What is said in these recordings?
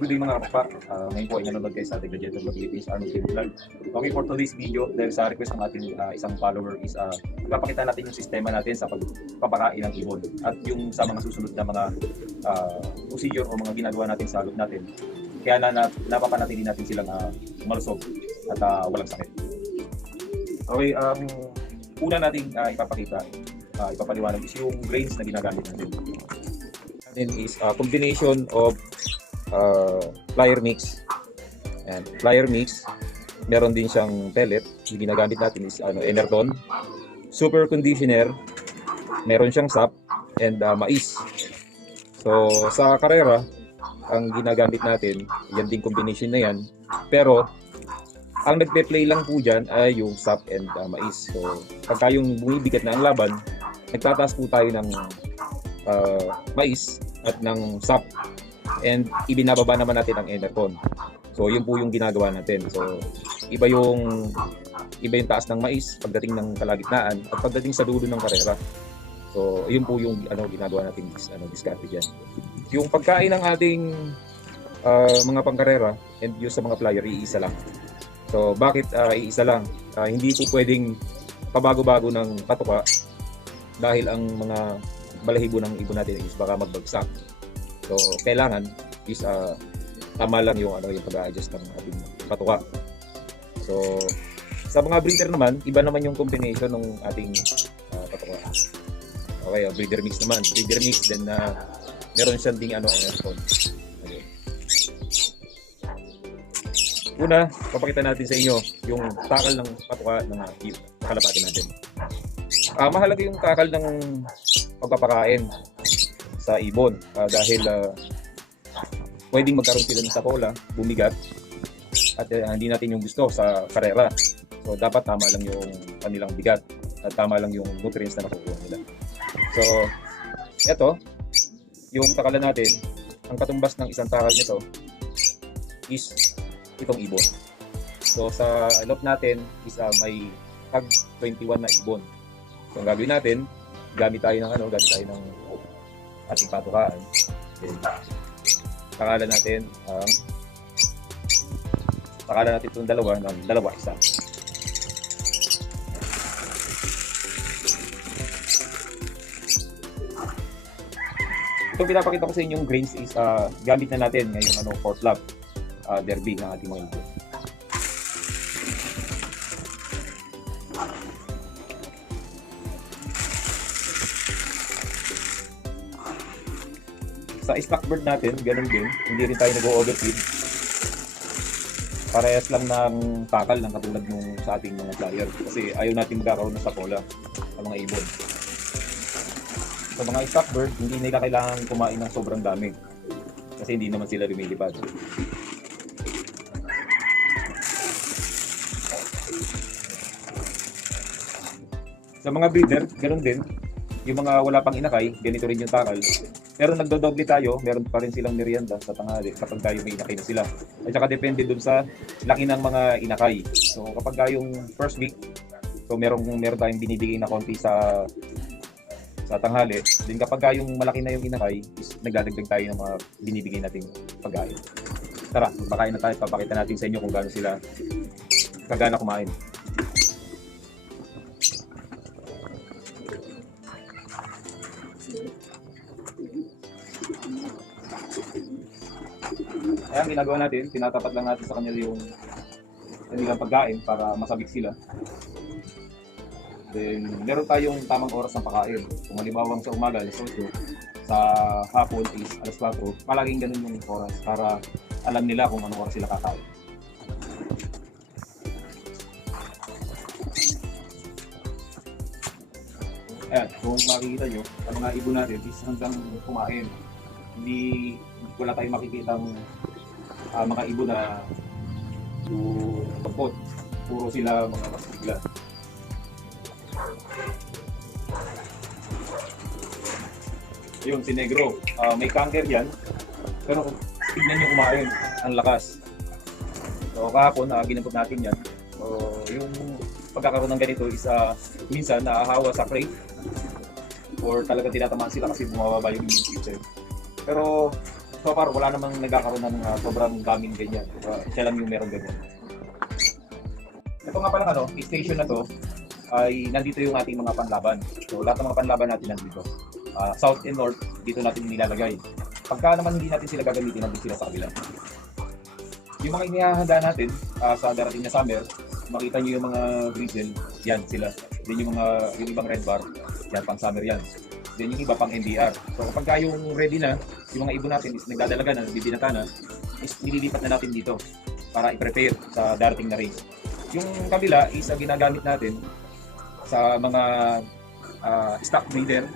Good day mga kapapa. Ngayon po ay nanonood kayo sa ating Legend of the Philippines Arnold Cable Vlog. Okay, for today's video, dahil sa request ng ating isang follower is ipapakita natin yung sistema natin sa pagpapakain ng ibon at yung sa mga susunod na mga procedure o mga ginagawa natin sa loob natin. Kaya napapanatili natin silang malusog at walang sakit. Okay, una nating ipapaliwanag is yung grains na ginagamit natin. Then is a combination of flyer mix and flyer mix. Meron din siyang pellet. Yung ginagamit natin is Enerton, super conditioner, meron siyang sap, and mais. So sa karera, ang ginagamit natin, yan din combination na yan. Pero ang nagpe-play lang po dyan ay yung sap and mais. So pagka yung bumibigat na ang laban, nagtataas po tayo ng mais at ng sap, and ibinababa naman natin ang Enerton. So yun po yung ginagawa natin. So iba yung taas ng mais pagdating ng kalagitnaan at pagdating sa dulo ng karera. So yun po yung ginagawa natin diskarte diyan. Yung pagkain ng ating mga pangkarera and yung sa mga flyer, iisa lang. So bakit iisa lang? Hindi po pwedeng pabago-bago ng patuka dahil ang mga balahibo ng ibon natin is baka magbagsak. So kailangan is tama lang yung pag-a-adjust ng ating patuka. So sa mga breeder naman, iba naman yung combination ng ating patuka. Okay, breeder mix naman. Breeder mix then meron siyang ding Enerton. Okay. Una, papakita natin sa inyo yung takal ng patuka ng kalapati natin. Mahalaga yung takal ng pagpapakain sa ibon dahil pwedeng magkaroon sila ng sakola, bumigat, at hindi natin yung gusto sa karera. So dapat tama lang yung kanilang bigat at tama lang yung nutrients na nakukuha nila. So eto, yung takalan natin, ang katumbas ng isang takal nito is itong ibon. So sa lot natin is may tag 21 na ibon. So ang gagawin natin, gamit tayo ng ating patukaan. Then takalan natin itong dalawa isa. Itong pinapakita ko sa inyong grains is gamit na natin ngayong fourth lap derby ng ating mga ibon. Sa stock bird natin, ganun din. Hindi rin tayo nag-overfeed. Parehas lang ng takal ng katulad nung sa ating mga flyer. Kasi ayaw natin magkakaroon ng sapola sa mga ibon. Sa mga stock bird, hindi nila kailangan kumain ng sobrang dami. Kasi hindi naman sila lumilipad. Sa mga breeder, ganun din. Yung mga wala pang inakay, ganito rin yung takal. Pero nagdodoble tayo, meron pa rin silang merienda sa tanghali kapag tayo may inakay na sila. At saka depende dun sa laki ng mga inakay. So kapag yung first week, so meron tayong binibigay na konti sa tanghali. Then kapag yung malaki na yung inakay, is nagdadagdag tayo ng mga binibigay nating pagkain. Tara, pakain na tayo, papakita natin sa inyo kung gaano sila kagana kumain. Ayan, ginagawa natin, tinatapat lang natin sa kanila yung kanilang pagkain para masabik sila. Then, meron tayong tamang oras ng pagkain. Kung halimbawa sa umaga, alas 8, sa hapon is alas 4, palaging ganun yung oras para alam nila kung anong oras sila kakain. Ayan, kung makikita nyo, ang mga ibon natin is hanggang kumain. Hindi wala tayong makikitang mga ibon na pagpot. Puro sila mga masigla. Yun, si Negro. May canker yan. Pero tignan nyo kumain. Ang lakas. So kahapon, ginampot natin yan. So yung pagkakaroon ng ganito is minsan naahawa sa crate or talagang tinatamaan sila kasi bumababa yung immune system. Pero so far wala namang nagkakaroon ng sobrang daming ganyan. Siya lang yung meron ganyan. Ito nga pala station na to ay nandito yung ating mga panlaban. So lahat ng mga panlaban natin nandito. South and North, dito natin nilalagay. Pagka naman hindi natin sila gagamitin, nandito sila sa kabila. Yung mga inihahanda natin sa darating na summer, makita nyo yung mga grizzle, yan sila. Then yung ibang red bar, yan pang summer yan. Then yung iba pang NDR. So kapag yung ready na, yung mga ibon natin is nagdadalaga na, bibinata na, is nililipat na natin dito para i-prepare sa darating na race. Yung kabila is ginagamit natin sa mga stock breeder,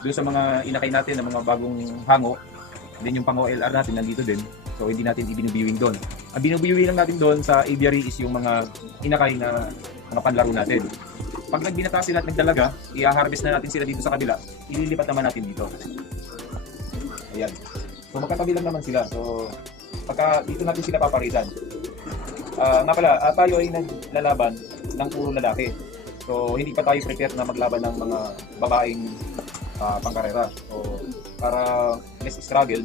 doon sa mga inakay natin ng mga bagong hango. Then yung pang OLR natin nandito din. So hindi natin ibinubiwing doon. Ang binubiwing lang natin doon sa aviary is yung mga inakay na mga panlaro natin. Pag nagbinata sila at nagdalaga, i-harvest na natin sila dito sa kabila. Ililipat naman natin dito. Ayan. So magkatabi lang naman sila. So pagka dito natin sila paparisan. Nga pala, tayo ay naglalaban ng puro lalaki. So hindi pa tayo prepared na maglaban ng mga babaeng pangkarera. So para less struggle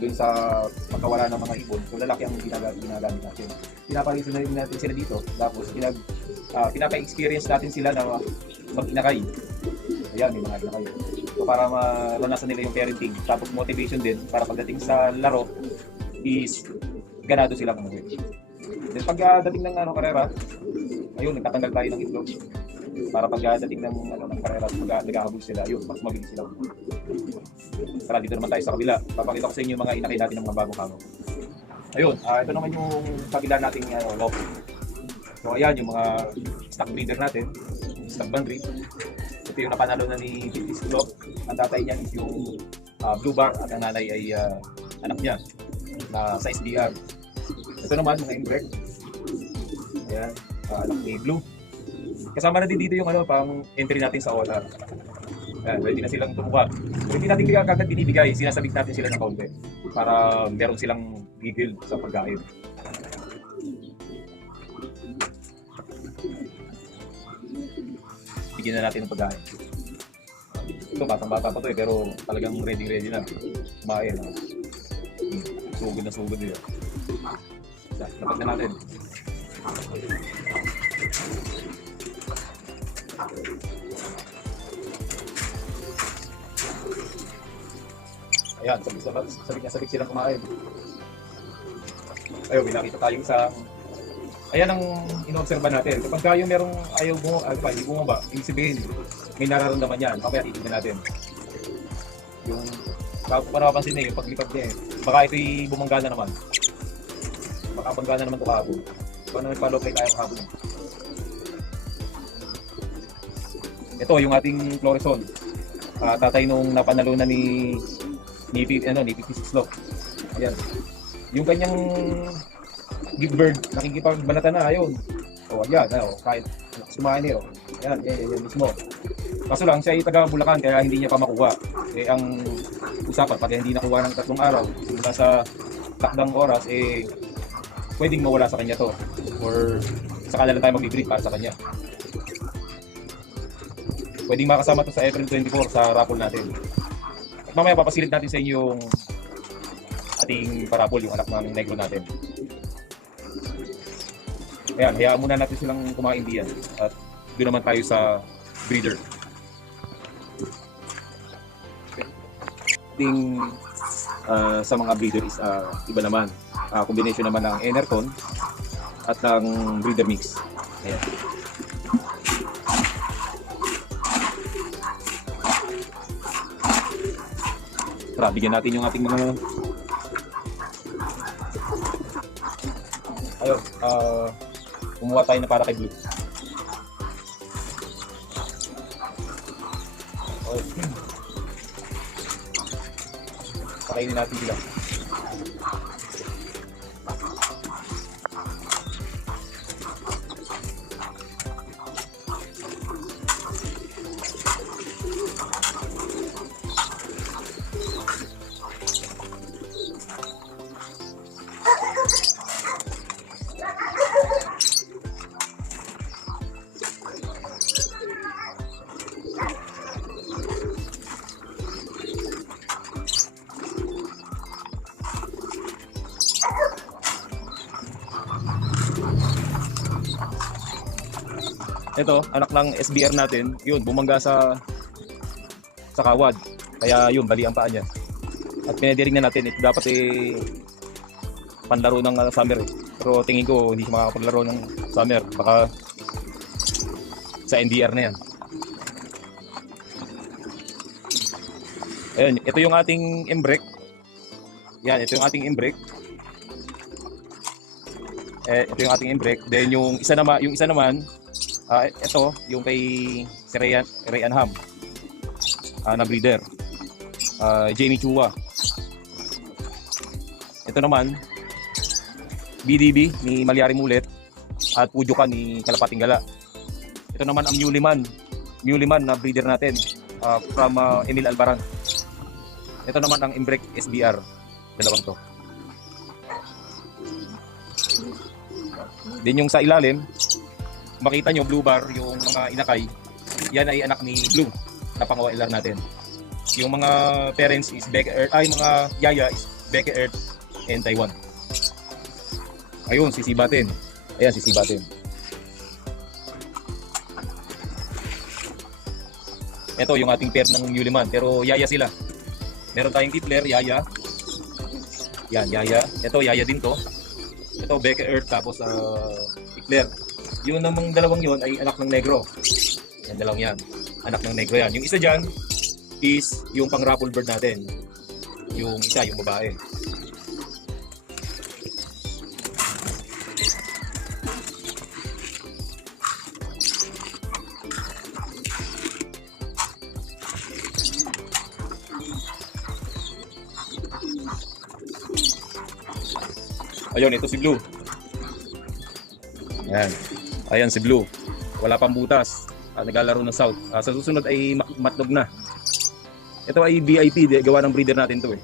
dun sa pagkawala ng mga ibon, so lalaki ang ginagamit natin. Pinaparisan na rin natin sila dito, tapos pinapa-experience natin sila na mag-inakay. Ayan, may mga inakay. So para maranasan nila yung parenting, tapos motivation din para pagdating sa laro is ganado sila kumuwi. Then pagdating ng karera, ayun, nagtatanggal tayo ng itlog. Para pagdating ng karera, naghahabol sila, yun, mas mabilis sila. Tara, dito naman tayo sa kabila. Papakita ko sa inyo yung mga inakay natin ng mga bagong hango. Ayun, ito naman yung kabila nating loft. So ayan, yung mga stock breeder natin, stock bandri. Ito yung napanalo na ni Bitis Loft. Ang tatay niya is yung blue bar at ang nanay ay anak niya na sa SDR. Ito naman, mga inbreak. Ayan, anak ni Blue. Kasama na din dito yung pang entry natin sa OLR. Ayan, ready na silang tumuha. So, hindi natin kagad binibigay, sinasabik natin sila ng kaunti para meron silang gigil sa pagkain. Bigyan na natin ng pagkain. Ito, batang-bata pa to pero talagang ready na. Kumain. Sugod na sugod nila. Dapat na natin. Ayan, sabik silang kumain. Ayun, binakita tayo sa... Ayan ang ino-obserba natin. Kapag yung merong ayaw hindi bumaba, ibig sabihin, may nararamdaman yan. Mamaya titignan natin. Yung... Panapansin niya yung paglipad niya eh. Baka ito'y bumangga na naman. Baka bangga na naman ito kahapon. Baka naman follow play tayo kahapon. Ito yung ating Florison. Tatay nung napanalo na ni 56 Loft. Ayan. Yung kanyang Big Bird, nakikipagbanatan na, ayun. O, ayan, kahit sumahin niyo. Ayan, yan mismo. Kaso lang, siya ay taga Bulacan, kaya hindi niya pa makuha. Ang usapan, pag hindi nakuha ng 3 araw, simula sa takdang oras, pwedeng mawala sa kanya to. Or saka na lang tayo mag-breed para sa kanya. Pwedeng makasama to sa April 24 sa raffle natin. At mamaya papasilid natin sa inyo yung ating parapol, yung anak ng negro natin. Ayan, hayaan muna natin silang kumain diyan. At doon naman tayo sa breeder. Ating sa mga breeder is iba naman. Combination naman ng Enercon at ng breeder mix. Ayan. Tara, bigyan natin yung ating mga... Ayun, kumuha tayo na para kay Blue. Okay. Pakainin natin sila. Ito, anak ng SBR natin, yun, bumangga sa kawad. Kaya yun, bali ang paa niya. At pinadiring na natin, ito dapat panlaro ng summer. Pero tingin ko, hindi siya makakapaglaro ng summer. Baka sa NDR na yan. Ayun, ito yung ating embrake. Yan, ito yung ating embrake. Ito yung ating embrake. Then yung isa naman, ito yung kay si Ryan Ham na breeder. Jamie Chua. Ito naman BDB ni Malyari Mulet at Pujukan ni Kalapating Gala. Ito naman ang Muliman na breeder natin from Emil Albaran. Ito naman ang embrake SBR. Dalawang to. Din yung sa ilalim, makita nyo blue bar, yung mga inakay, yan ay anak ni Blue na pangawa LR natin. Yung mga parents is Becca Earth, mga yaya is Becca Earth and Taiwan. Ayun, sisibatin. Ayan, sisibatin. Ito yung ating pair ng Muliman, pero yaya sila. Meron tayong Tipler, yaya. Yan, yaya. Ito, yaya din to. Ito, Becca Earth, tapos Tipler. Yung namang dalawang yun ay anak ng negro. Yan, dalawang yan. Anak ng negro yan. Yung isa dyan is yung pang raffle bird natin. Yung isa, yung babae. Ayun, ito si Blue. Ayan. Ayan si Blue. Wala pang butas. Naglalaro ng South. Sa susunod ay matlog na. Ito ay VIP. Gawa ng breeder natin to eh.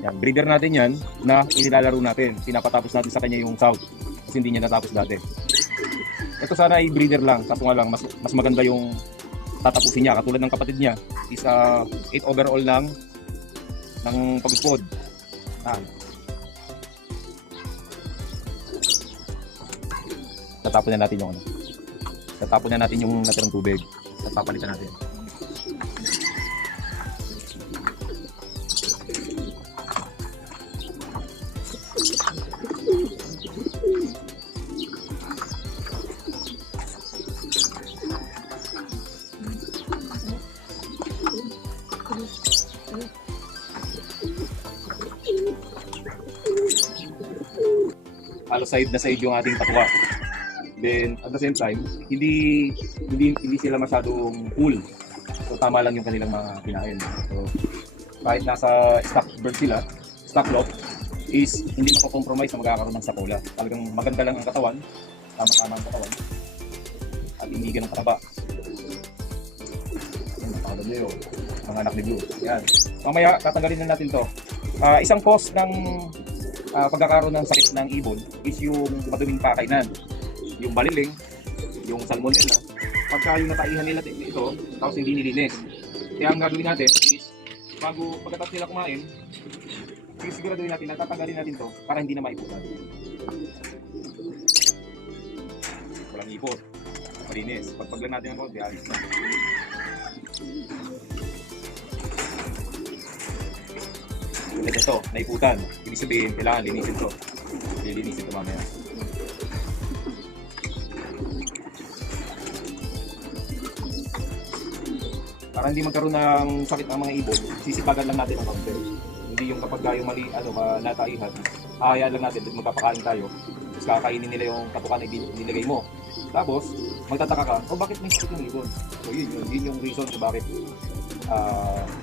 Yan, breeder natin yan na inilalaro natin. Pinapatapos natin sa kanya yung South. Kasi hindi niya natapos dati. Ito sana ay breeder lang. Kaso nga lang, mas maganda yung tatapusin niya. Katulad ng kapatid niya. Is 8 overall lang ng pagpod. Tatapon na natin yung tatapon na natin yung natirang tubig. Papalitan natin. Halos side na side yung ating patwa. Then at the same time, hindi sila masyadong cool. So tama lang yung kanilang mga kinain. So kahit nasa stock bird sila, stock lot is hindi mako-compromise na magkakaroon ng sakola. Talagang maganda lang ang katawan, tama-tama ang katawan. At hindi ganun kataba. Yan, yun, mga anak ni Blue. Yan. Mamaya tatanggalin na natin 'to. Isang cause ng pagkakaroon ng sakit ng ibon is yung maduming pakainan. Yung baliling, yung salmonella. Pagka yung nataihan nila ito, tapos hindi nilinis. Kaya ang gagawin natin is, pagkatapos nila kumain, siguraduhin natin, natatanggalin natin to para hindi na maiputan. Walang ipot. Malinis. Pagpaglan natin ang konti, alis na. Ulit ito, naiputan. Ibig sabihin, kailangan linisin to. Lilinisin ito mamaya. Para hindi magkaroon ng sakit ang mga ibon, sisipagan lang natin ang kaunti. Hindi yung kapag yung mali, nataihan, ahayaan lang natin, magpapakain tayo. Tapos kakainin nila yung katukan na nilagay mo. Tapos, magtataka ka, bakit may sakit yung ibon? So yun yung reason kung bakit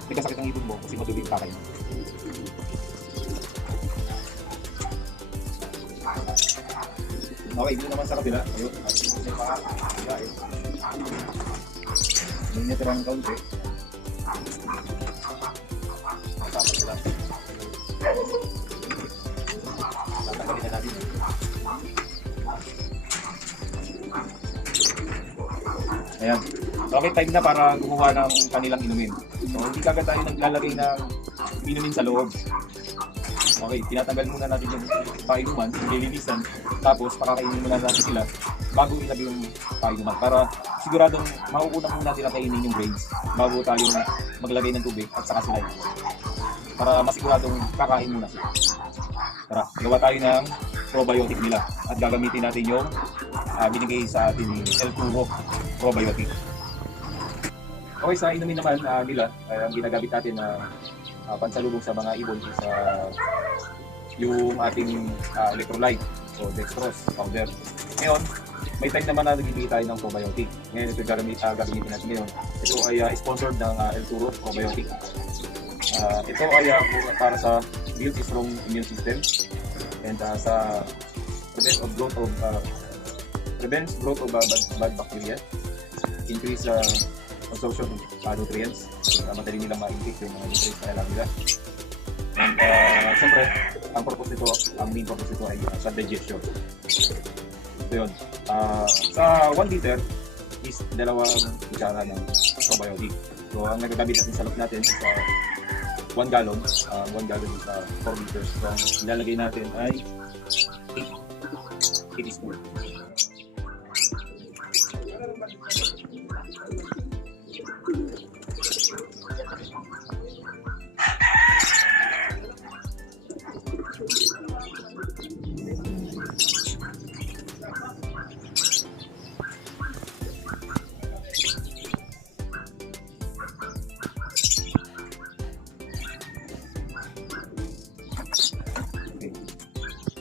nagkasakit ang ibon mo kasi madumi yung kakain. Okay, dito naman sa kabila. Ayun, may natirang kaunti. Tatanggalin na natin. Ayan. Okay, time na para gumawa ng kanilang inumin. So, hindi kagad tayo naglalagay ng inumin sa loob. Okay, tinatanggal muna natin yung painuman, nililinisan, tapos pakakainin muna natin sila bago ilagay yung painuman para siguradong mauuna muna natin na kainin yung grains bago tayong maglagay ng tubig at saka sila para masiguradong kakain muna sila. Tara, gawa tayo ng probiotic nila at gagamitin natin yung binigay sa atin ni El Turo probiotic. Okay, sa inumin naman nila, ang ginagamit natin na pansalubong sa mga ibon is yung ating electrolyte o dextrose powder. Ngayon, may time naman na nagbibigay tayo ng probiotic. Ngayon, ito gagamitin natin ngayon. Ito ay sponsored ng El Turo probiotic. Ito ay para sa build a strong immune system and sa prevents growth of bad bacteria, increase absorption of nutrients, madali nilang ma-intake yung mga nutrients na kailangan nila. And siyempre, ang main purpose nito ay sa digestion. So yun, sa 1 liter is 2 kutsara ng probiotic. So ang nagagamit natin sa loob natin is 1 gallon. 1 gallon is 4 liters. So ang ilalagay natin ay 8 teaspoon.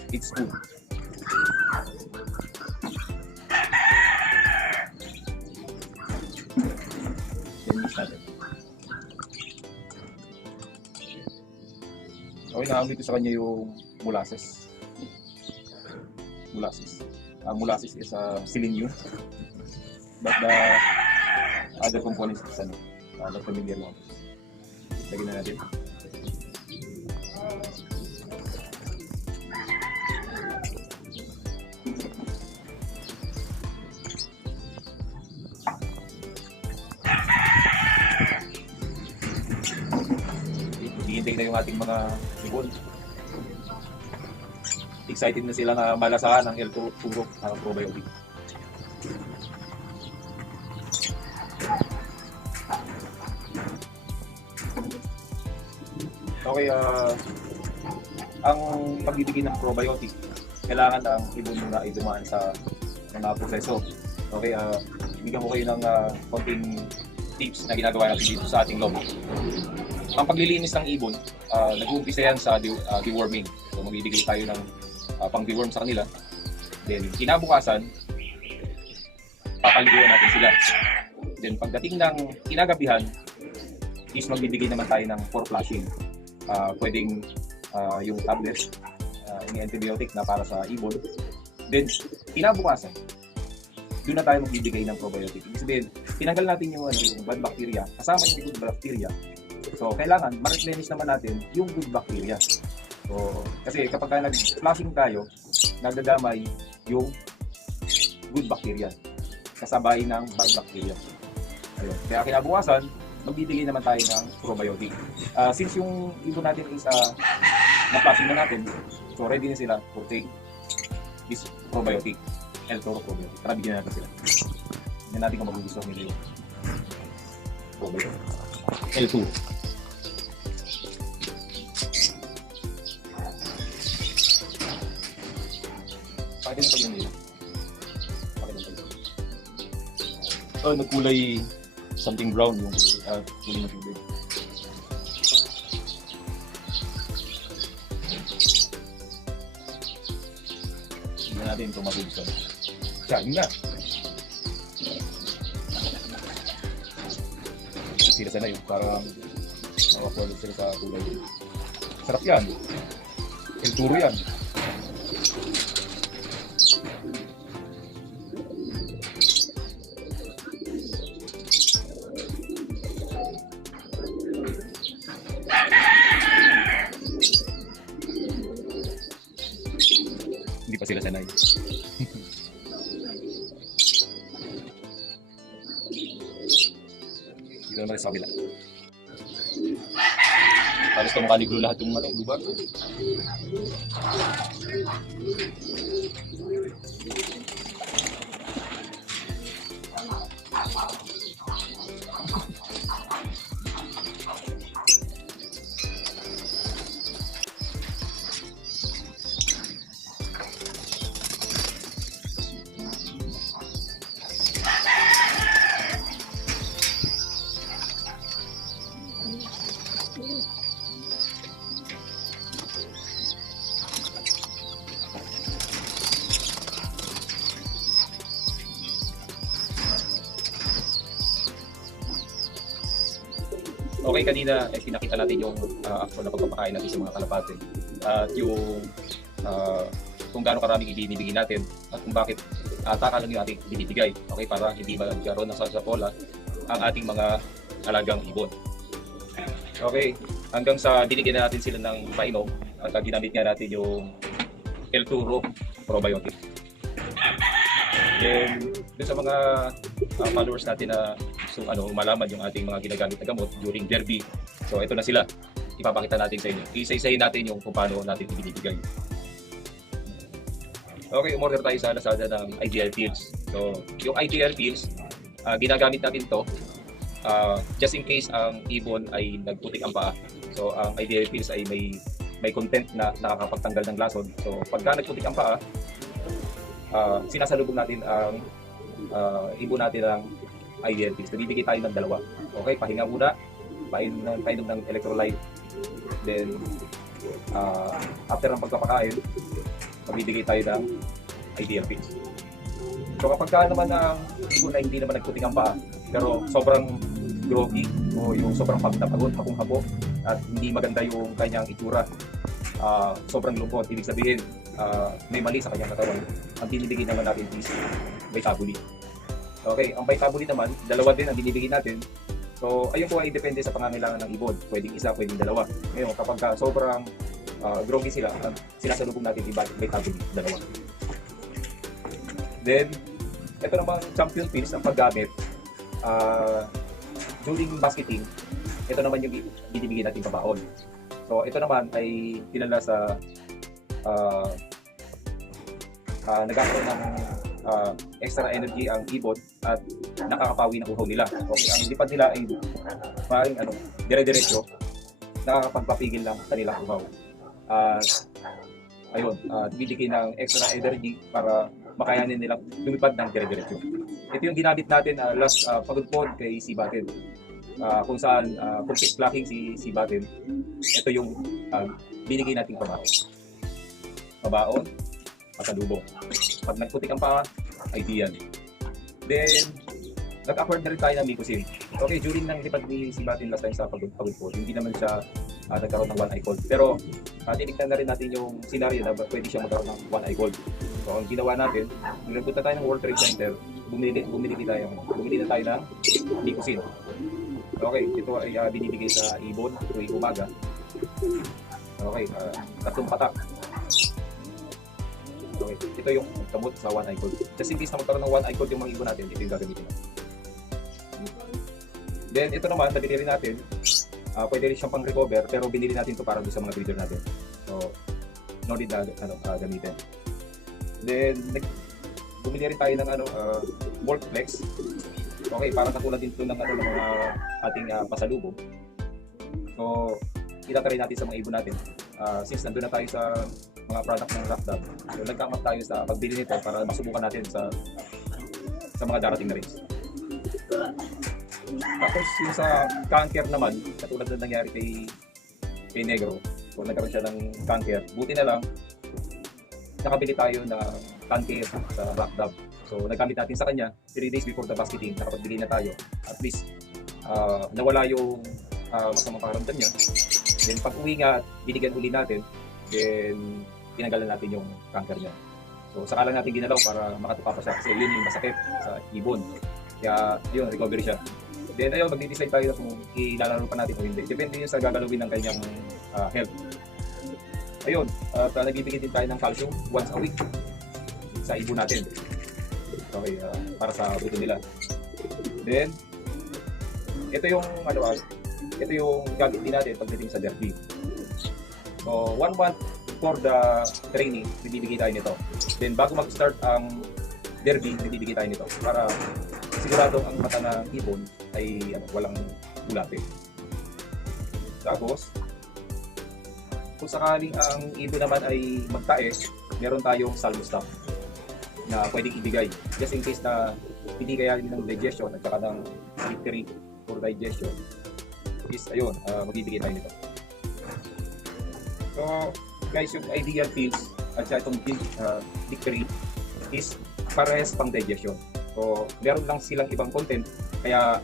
It's good. Okay, naamoy ko sa kanya yung molasses. Ang molasses is selenium. But the other components is not familiar mo. Lagyan na natin. Hihintay na yung ating mga ibon. Excited na sila na malasahan ng El Turo probiotic. Okay, ang pagbibigay ng probiotic, kailangan ang ibon muna ay dumaan sa mga proseso. Okay, bigyan ko kayo ng konting tips na ginagawa natin dito sa ating lobo. Ang paglilinis ng ibon, nag-uumpisa yan sa deworming. So magbibigay tayo ng pang-deworm sa kanila. Then kinabukasan, papaliguan natin sila. Then pagdating ng kinagabihan, is magbibigay naman tayo ng 4 flushing. Pwedeng yung tablets, yung antibiotic na para sa ibon. Then kinabukasan, doon na tayo magbibigay ng probiotic. Ibig sabihin, tinanggal natin yung bad bacteria, kasama yung good bacteria. So, kailangan ma-replenish naman natin yung good bacteria. So, kasi kapag nag-flushing tayo, nagdadamay yung good bacteria kasabay ng bad bacteria. Ayun. Kaya kinabukasan, magbibigay naman tayo ng probiotic. Since yung ibon natin is na-flushing na natin, so ready na sila to take this probiotic. El Turo probiotic. Tara, bigyan natin sila. Bigyan natin kung magugustuhan nila yung probiotic. L2. Pakita na pag nila. Nagkulay something brown yung kulay na tubig. Tignan natin kung magugustuhan. Yan na! Sila sana yun, parang makafollow sila sa kulay. Sarap yan. El Turo yan. Hindi pa sila sanay. Dito naman sa kabila. Halos So makaliglo lahat yung lubar. Okay, kanina pinakita natin yung actual na pagpapakain natin sa mga kalapate at yung kung gaano karaming ibinibigay natin at kung bakit ataka lang yung ating binibigay, okay, para hindi magkaroon ng sasapola ang ating mga alagang ibon. Okay, hanggang sa binigyan na natin sila ng painom at ginamit nga natin yung L2 probiotic. Then, dun sa mga followers natin na malaman yung ating mga ginagamit na gamot during derby. So, ito na sila. Ipapakita natin sa inyo. Isa-isayin natin yung kung paano natin ibinibigay. Okay, umorder tayo sa Lazada ng Ideal Pills. So, yung Ideal Pills, ginagamit natin to just in case ang ibon ay nagputik ang paa. So, ang Ideal Pills ay may content na nakakapagtanggal ng lason. So, pagka nagputik ang paa, sinasalubong natin ang ibon natin ng Ideal Pills. Nabibigay tayo ng dalawa. Okay, pahinga muna, painom ng electrolyte. Then, after ng pagpapakain, mabibigay tayo ng Ideal Pills. So kapag ka naman ang ibon na hindi naman nagputing ang paa, pero sobrang groggy o yung sobrang pagod, hapong-hapo at hindi maganda yung kanyang itsura, sobrang lungkot, ibig sabihin may mali sa kanyang katawan, ang binibigay naman natin is Vitabuli. Okay, ang Vitabuli naman, dalawa din ang binibigay natin. So ayun po ay depende sa pangangailangan ng ibon, pwedeng isa, pwedeng dalawa. Ngayon kapag ka sobrang groggy sila, sinasalubong natin yung Vitabuli, dalawa. Then, ito namang Champion Pills ang paggamit during basketing. Ito naman yung binibigay natin pabaon. So ito naman ay kilala sa nagkakaroon ng extra energy ang ibon at nakakapawi ng uhaw nila. Okay, ang lipad nila ay maaaring dire-diretso, nakakapagpapigil ng kanilang uhaw. Bibigay ng extra energy para makayanin nilang lumipad ng dire-diretso. Ito yung ginamit natin last pagod-pod kay si Batten. Kung saan complete flocking si Batten. Ito yung binigay nating pabaon, pasalubong. Pag nagputik ang paa, Ideal. Then, nag-accord na rin tayo ng Micosin. Okay, during ng lipad ni si Batten last time sa pagod-pod, hindi naman siya nagkaroon ng one eye cold. Pero tinignan na rin natin yung scenario na pwede siya magkaroon ng one eye cold. So ang ginawa natin, nagpunta tayo ng World Trade Center, bumili na tayo ng Micosin. Okay, ito ay binibigay sa ibon tuwing umaga. Okay, 3 patak. Okay, ito yung gamot sa one eye cold. Just in case na magkaroon ng one eye cold yung mga ibon natin, ito yung gagamitin natin. Then ito naman, nabili rin natin. Pwede rin siyang pang-recover, pero binili natin ito para doon sa mga breeder natin. So, no need na gamitin. Then, bumili rin tayo ng Voltflex. Okay, para katulad din ito ng mga ating pasalubong. So, itatry natin sa mga ibon natin. Since nandun na tayo sa mga product ng Rockdog, so nagkamat tayo sa pagbili nito para masubukan natin sa mga darating na race. Tapos yung sa cancer naman, katulad na nangyari kay Negro, kung nagkaroon siya ng cancer, buti na lang nakabili tayo ng cancer sa Rockdog. So nagamit natin sa kanya 3 days before the basketing, nakapagbili na tayo. At least nawala yung masamang pakiramdam niya. Then pag uwi nga, binigyan uli natin, then tinanggalan natin yung cancer niya. So saka lang natin ginalaw para makatupa pa siya kasi yun yung masakit sa ibon. Kaya yun, recovery siya. Then ayun, magdi-decide tayo kung ilalaro pa natin o hindi. Depende yun sa gagalawin ng kanyang health. Ayun, at nagbibigay din tayo ng calcium once a week sa ibon natin. Okay, para sa buto nila. Then, ito yung ito yung gamit din natin pagdating sa derby. So, 1 month for the training, bibigay tayo nito. Then, bago mag-start ang derby, bibigay tayo nito para sigurado ang mata ng ibon ay walang ulate. Tapos, kung sakaling ang ibon naman ay magtae, meron tayong salvo stock na pwedeng ibigay. Just in case na hindi kaya ng digestion at saka ng victory for digestion, is ayun, magbibigay tayo nito. So, guys, yung ideal pills at saka itong victory is parehas pang digestion. So, meron lang silang ibang content, kaya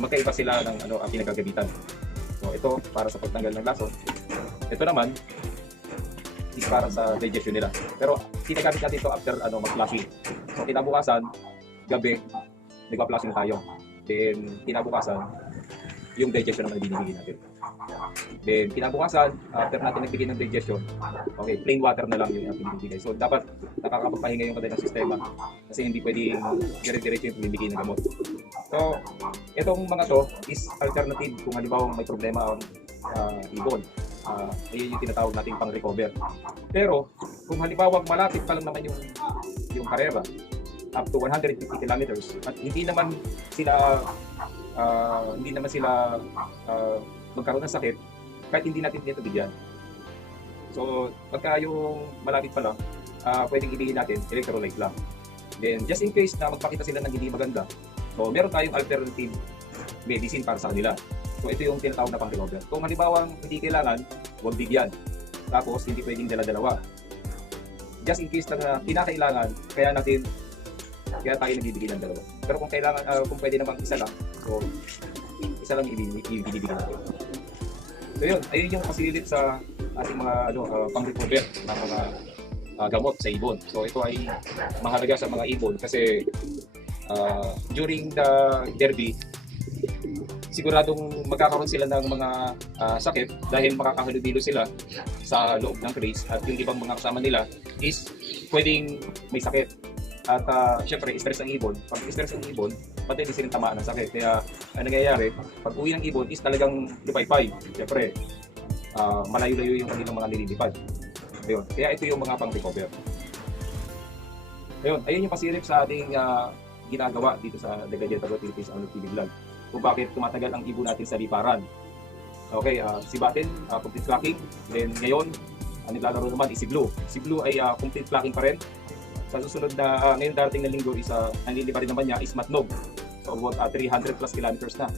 magkaiba sila ng ang pinagagamitan. So, ito para sa pagtanggal ng lason. Ito naman is para sa digestion nila. Pero ginagamit natin ito after mag-flushing. So, kinabukasan, gabi, nagpa-flushing tayo. Then, kinabukasan, yung digestion naman binibigay natin. Then, kinabukasan, after natin nagbigay ng digestion, okay, plain water na lang yung binibigay. So, dapat nakakapagpahinga yung kanilang sistema kasi hindi pwedeng dire-diretso yung binibigay ng gamot. So, itong mga to is alternative kung halimbawa may problema ang ibon. Ayun yung tinatawag nating pang-recover. Pero, kung halimbawa malapit pa lang naman yung karera, up to 150 kilometers, at hindi naman sila magkaroon ng sakit, kahit hindi natin dito bigyan. So, pagka yung malapit pa lang, pwedeng ibigay natin electrolyte lang. Then, just in case na magpakita sila ng hindi maganda, so meron tayong alternative medicine para sa kanila. So, ito yung tinatawag na pang-recover. Kung halimbawa hindi kailangan, huwag bigyan. Tapos, hindi pwedeng dala-dalawa. Just in case na kinakailangan, kaya tayo nagbibigay ng dalawa. Pero kung kailangan, kung pwede namang isa lang, so isa lang ibibigay natin. So yun, ayun yung facility sa ating mga pang-recover ng mga gamot sa ibon. So ito ay mahalaga sa mga ibon kasi during the derby, siguradong magkakaroon sila ng mga sakit dahil makakahalubilo sila sa loob ng cage at yung ibang mga kasama nila is pwedeng may sakit. At syempre, stress ang ibon. Pag stress ang ibon, pati din silang tamaan ng sakit. Kaya ang nangyayari, pag uwi ng ibon is talagang lipay-pay. Syempre, malayo-layo yung kanilang mga nililipad. Ayun. Kaya ito yung mga pang-recover. Ayun yung pasilip sa ating ginagawa dito sa The Gadget of Philippines Arnold TV Vlog. Kung bakit tumatagal ang ibon natin sa liparan. Okay, si Batten, complete flocking. Then ngayon, ang naglalaro naman is si Blue. Si Blue ay complete flocking pa rin. Sa susunod na ngayon darating na linggo is ang liliparin naman niya is Matnog. So about 300 plus kilometers na.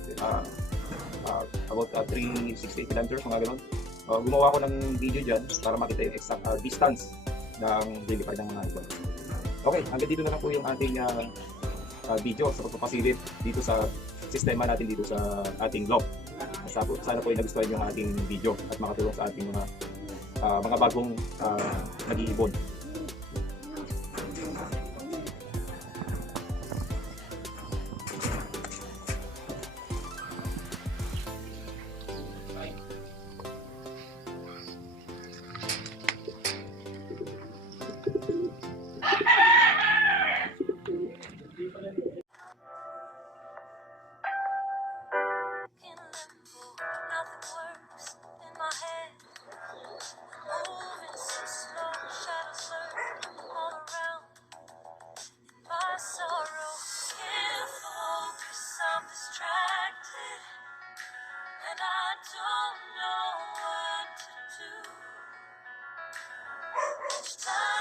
About 360 kilometers, mga ganun. Gumawa ko ng video dyan para makita yung exact distance ng liliparin ng mga ibon. Okay, hanggang dito na lang po yung ating video sa pagpapasilip dito sa sistema natin dito sa ating log. Sana po ay nagustuhan yung ating video at makatulong sa ating mga bagong nag-iibon. Each time